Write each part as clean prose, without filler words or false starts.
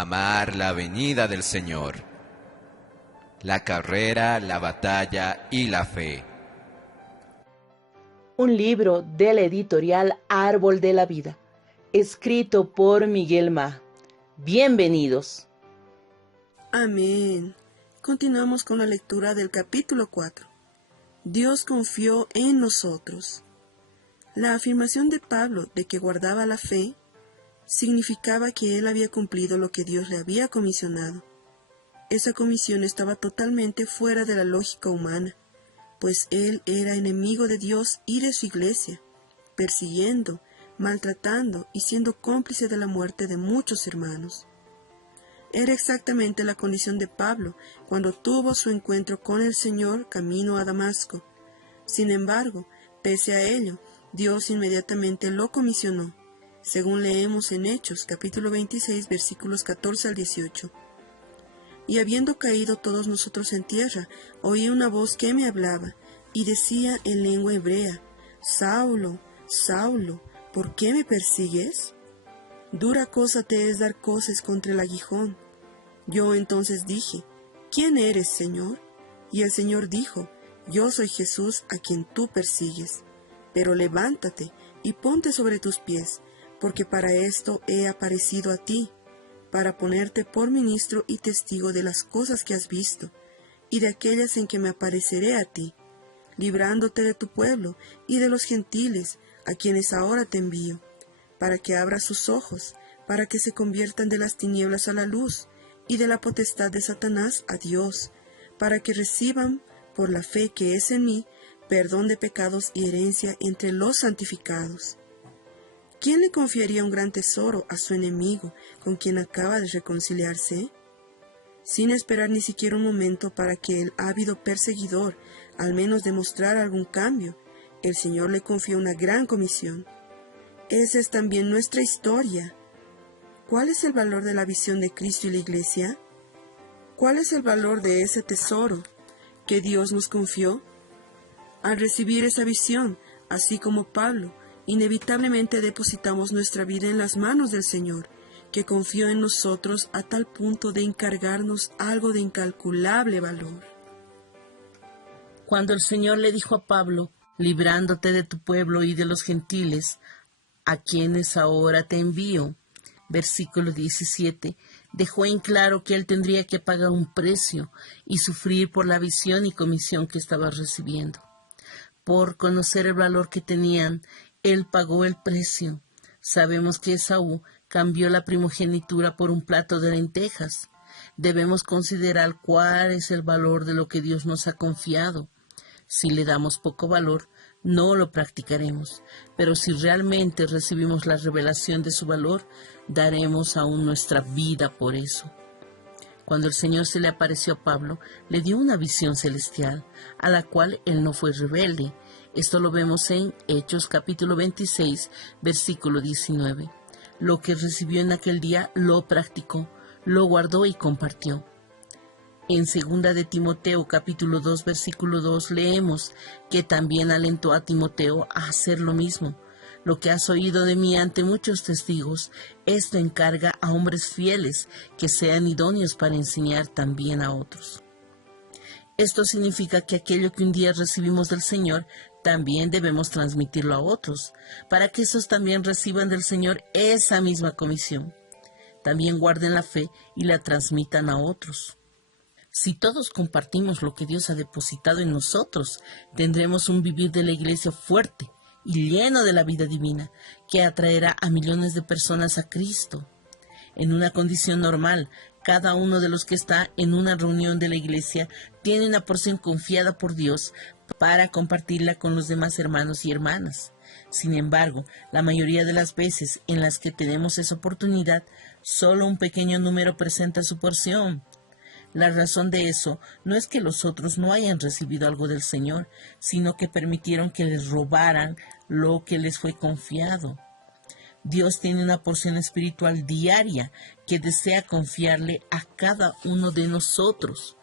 amar la venida del Señor, la carrera, la batalla y la fe. Un libro de la editorial Árbol de la Vida, escrito por Miguel Ma. Bienvenidos. Amén. Continuamos con la lectura del capítulo 4. Dios confió en nosotros. La afirmación de Pablo de que guardaba la fe significaba que él había cumplido lo que Dios le había comisionado. Esa comisión estaba totalmente fuera de la lógica humana, pues él era enemigo de Dios y de su iglesia, persiguiendo, maltratando y siendo cómplice de la muerte de muchos hermanos. Era exactamente la condición de Pablo cuando tuvo su encuentro con el Señor camino a Damasco. Sin embargo, pese a ello, Dios inmediatamente lo comisionó, según leemos en Hechos, capítulo 26, versículos 14 al 18. Y habiendo caído todos nosotros en tierra, oí una voz que me hablaba, y decía en lengua hebrea: Saulo, Saulo, ¿por qué me persigues? Dura cosa te es dar coces contra el aguijón. Yo entonces dije: ¿Quién eres, Señor? Y el Señor dijo: Yo soy Jesús a quien tú persigues. Pero levántate y ponte sobre tus pies, porque para esto he aparecido a ti, para ponerte por ministro y testigo de las cosas que has visto, y de aquellas en que me apareceré a ti, librándote de tu pueblo y de los gentiles, a quienes ahora te envío, para que abras sus ojos, para que se conviertan de las tinieblas a la luz, y de la potestad de Satanás a Dios, para que reciban, por la fe que es en mí, perdón de pecados y herencia entre los santificados. ¿Quién le confiaría un gran tesoro a su enemigo con quien acaba de reconciliarse? Sin esperar ni siquiera un momento para que el ávido perseguidor al menos demostrara algún cambio, el Señor le confió una gran comisión. Esa es también nuestra historia. ¿Cuál es el valor de la visión de Cristo y la Iglesia? ¿Cuál es el valor de ese tesoro que Dios nos confió? Al recibir esa visión, así como Pablo, inevitablemente depositamos nuestra vida en las manos del Señor, que confió en nosotros a tal punto de encargarnos algo de incalculable valor. Cuando el Señor le dijo a Pablo: librándote de tu pueblo y de los gentiles, a quienes ahora te envío, versículo 17, dejó en claro que él tendría que pagar un precio y sufrir por la visión y comisión que estaba recibiendo. Por conocer el valor que tenían, él pagó el precio. Sabemos que Esaú cambió la primogenitura por un plato de lentejas. Debemos considerar cuál es el valor de lo que Dios nos ha confiado. Si le damos poco valor, no lo practicaremos, pero si realmente recibimos la revelación de su valor, daremos aún nuestra vida por eso. Cuando el Señor se le apareció a Pablo, le dio una visión celestial, a la cual él no fue rebelde. Esto lo vemos en Hechos capítulo 26, versículo 19. Lo que recibió en aquel día lo practicó, lo guardó y compartió. En 2 de Timoteo capítulo 2, versículo 2 leemos que también alentó a Timoteo a hacer lo mismo. Lo que has oído de mí ante muchos testigos, esto encarga a hombres fieles que sean idóneos para enseñar también a otros. Esto significa que aquello que un día recibimos del Señor, también debemos transmitirlo a otros, para que esos también reciban del Señor esa misma comisión. También guarden la fe y la transmitan a otros. Si todos compartimos lo que Dios ha depositado en nosotros, tendremos un vivir de la iglesia fuerte y lleno de la vida divina, que atraerá a millones de personas a Cristo. En una condición normal, cada uno de los que está en una reunión de la iglesia tiene una porción confiada por Dios para compartirla con los demás hermanos y hermanas. Sin embargo, la mayoría de las veces en las que tenemos esa oportunidad, solo un pequeño número presenta su porción. La razón de eso no es que los otros no hayan recibido algo del Señor, sino que permitieron que les robaran lo que les fue confiado. Dios tiene una porción espiritual diaria que desea confiarle a cada uno de nosotros.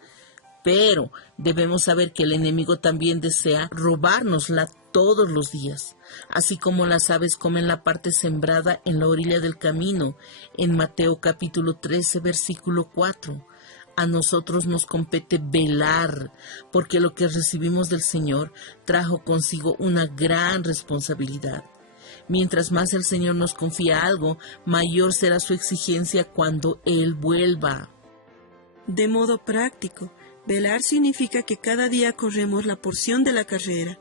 Pero debemos saber que el enemigo también desea robarnos todos los días, así como las aves comen la parte sembrada en la orilla del camino, en Mateo capítulo 13, versículo 4. A nosotros nos compete velar, porque lo que recibimos del Señor trajo consigo una gran responsabilidad. Mientras más el Señor nos confía algo, mayor será su exigencia cuando Él vuelva. De modo práctico, velar significa que cada día corremos la porción de la carrera,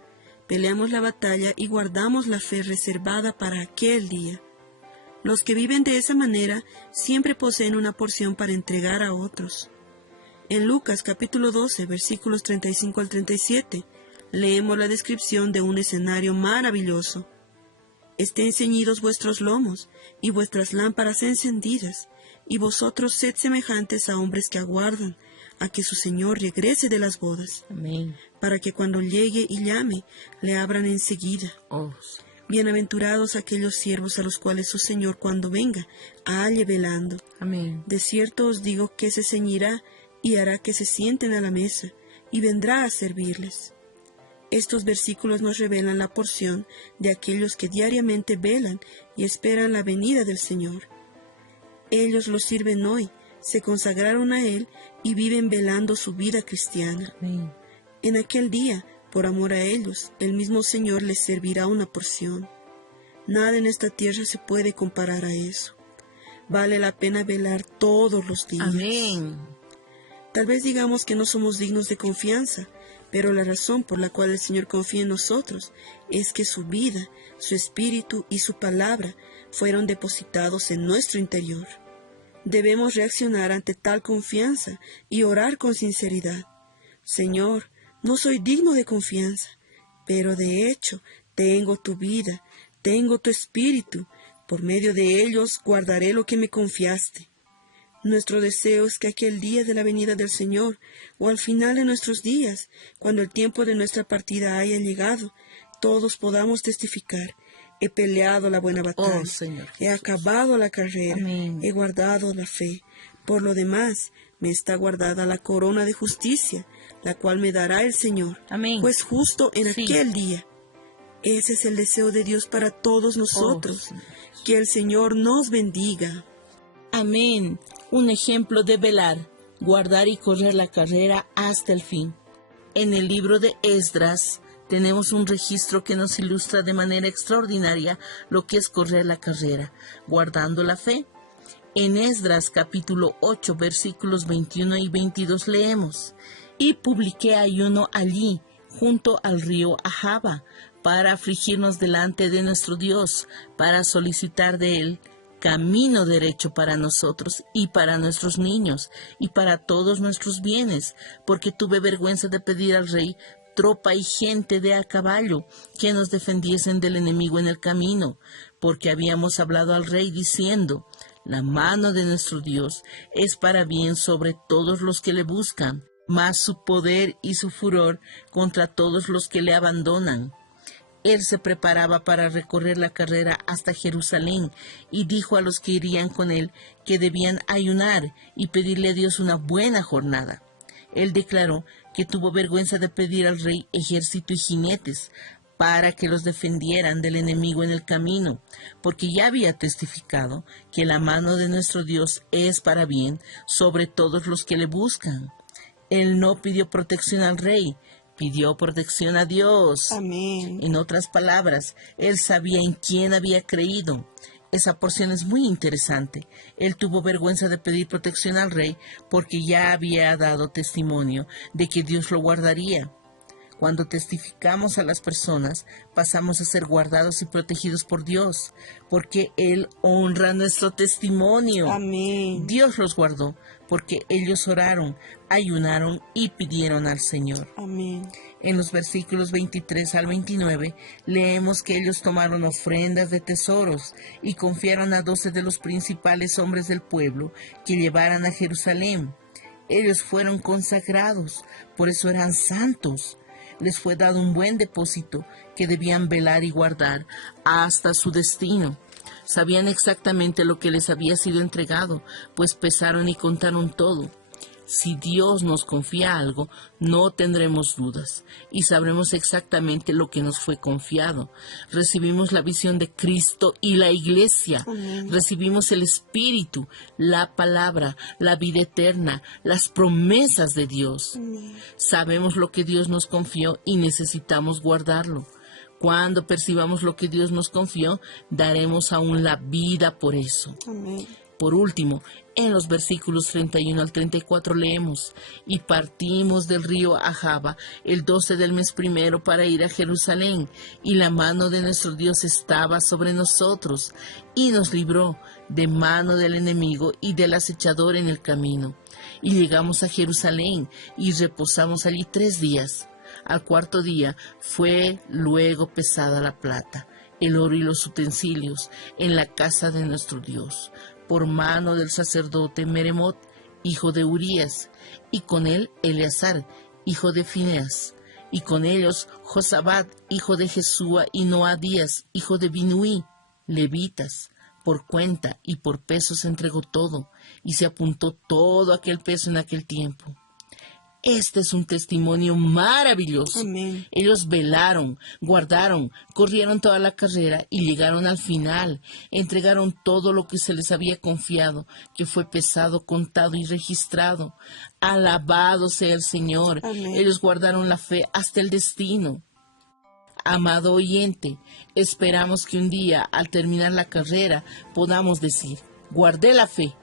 peleamos la batalla y guardamos la fe reservada para aquel día. Los que viven de esa manera siempre poseen una porción para entregar a otros. En Lucas capítulo 12, versículos 35 al 37, leemos la descripción de un escenario maravilloso. Estén ceñidos vuestros lomos y vuestras lámparas encendidas, y vosotros sed semejantes a hombres que aguardan a que su Señor regrese de las bodas, Amén. para que cuando llegue y llame, le abran enseguida. Oh, Bienaventurados aquellos siervos a los cuales su Señor cuando venga halle velando. amén. De cierto os digo que se ceñirá y hará que se sienten a la mesa, y vendrá a servirles. Estos versículos nos revelan la porción de aquellos que diariamente velan y esperan la venida del Señor. Ellos lo sirven hoy, se consagraron a Él y viven velando su vida cristiana. Amén. En aquel día, por amor a ellos, el mismo Señor les servirá una porción. Nada en esta tierra se puede comparar a eso. Vale la pena velar todos los días. Amén. Tal vez digamos que no somos dignos de confianza, pero la razón por la cual el Señor confía en nosotros es que su vida, su espíritu y su palabra fueron depositados en nuestro interior. Debemos reaccionar ante tal confianza y orar con sinceridad. Señor, no soy digno de confianza, pero de hecho tengo tu vida, tengo tu espíritu. Por medio de ellos guardaré lo que me confiaste. Nuestro deseo es que aquel día de la venida del Señor, o al final de nuestros días, cuando el tiempo de nuestra partida haya llegado, todos podamos testificar: he peleado la buena batalla, Oh, Señor he Jesús. acabado la carrera, Amén. he guardado la fe. Por lo demás, me está guardada la corona de justicia, la cual me dará el Señor, Amén. pues justo en Sí. aquel día. Ese es el deseo de Dios para todos nosotros. Señor. Que el Señor nos bendiga. Amén. Un ejemplo de velar, guardar y correr la carrera hasta el fin. En el libro de Esdras tenemos un registro que nos ilustra de manera extraordinaria lo que es correr la carrera, guardando la fe. En Esdras capítulo 8 versículos 21 y 22 leemos: y publiqué ayuno allí, junto al río Ahava, para afligirnos delante de nuestro Dios, para solicitar de Él camino derecho para nosotros y para nuestros niños y para todos nuestros bienes, porque tuve vergüenza de pedir al rey tropa y gente de a caballo que nos defendiesen del enemigo en el camino, porque habíamos hablado al rey diciendo: la mano de nuestro Dios es para bien sobre todos los que le buscan, mas su poder y su furor contra todos los que le abandonan. Él se preparaba para recorrer la carrera hasta Jerusalén y dijo a los que irían con él que debían ayunar y pedirle a Dios una buena jornada. Él declaró que tuvo vergüenza de pedir al rey ejército y jinetes para que los defendieran del enemigo en el camino, porque ya había testificado que la mano de nuestro Dios es para bien sobre todos los que le buscan. Él no pidió protección al rey, pidió protección a Dios. Amén. En otras palabras, él sabía en quién había creído. Esa porción es muy interesante. Él tuvo vergüenza de pedir protección al rey porque ya había dado testimonio de que Dios lo guardaría. Cuando testificamos a las personas, pasamos a ser guardados y protegidos por Dios, porque Él honra nuestro testimonio. Amén. Dios los guardó porque ellos oraron, ayunaron y pidieron al Señor. Amén. En los versículos 23 al 29 leemos que ellos tomaron ofrendas de tesoros y confiaron a 12 de los principales hombres del pueblo que llevaran a Jerusalén. Ellos fueron consagrados, por eso eran santos. Les fue dado un buen depósito que debían velar y guardar hasta su destino. Sabían exactamente lo que les había sido entregado, pues pesaron y contaron todo. Si Dios nos confía algo, no tendremos dudas y sabremos exactamente lo que nos fue confiado. Recibimos la visión de Cristo y la Iglesia. Amén. Recibimos el Espíritu, la palabra, la vida eterna, las promesas de Dios. Amén. Sabemos lo que Dios nos confió y necesitamos guardarlo. Cuando percibamos lo que Dios nos confió, daremos aún la vida por eso. Amén. Por último, en los versículos 31 al 34 leemos: y partimos del río Ahava el 12 del mes primero para ir a Jerusalén, y la mano de nuestro Dios estaba sobre nosotros, y nos libró de mano del enemigo y del acechador en el camino. Y llegamos a Jerusalén, y reposamos allí 3 días. Al cuarto día fue luego pesada la plata, el oro y los utensilios en la casa de nuestro Dios, por mano del sacerdote Meremot, hijo de Urías, y con él Eleazar, hijo de Fineas, y con ellos Josabad, hijo de Jesúa, y Noadías, hijo de Binuí, levitas. Por cuenta y por peso se entregó todo, y se apuntó todo aquel peso en aquel tiempo. Este es un testimonio maravilloso. Amén. Ellos velaron, guardaron, corrieron toda la carrera y llegaron al final. Entregaron todo lo que se les había confiado, que fue pesado, contado y registrado. Alabado sea el Señor. Amén. Ellos guardaron la fe hasta el destino. Amado oyente, esperamos que un día, al terminar la carrera, podamos decir: guardé la fe.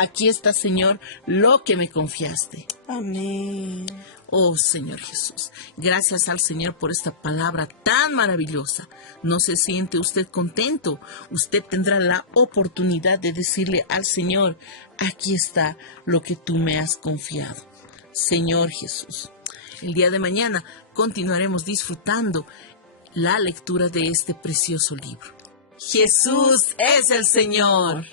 Aquí está, Señor, lo que me confiaste. Amén. Oh, Señor Jesús, gracias al Señor por esta palabra tan maravillosa. ¿No se siente usted contento? Usted tendrá la oportunidad de decirle al Señor: aquí está lo que tú me has confiado. Señor Jesús, el día de mañana continuaremos disfrutando la lectura de este precioso libro. Jesús es el Señor.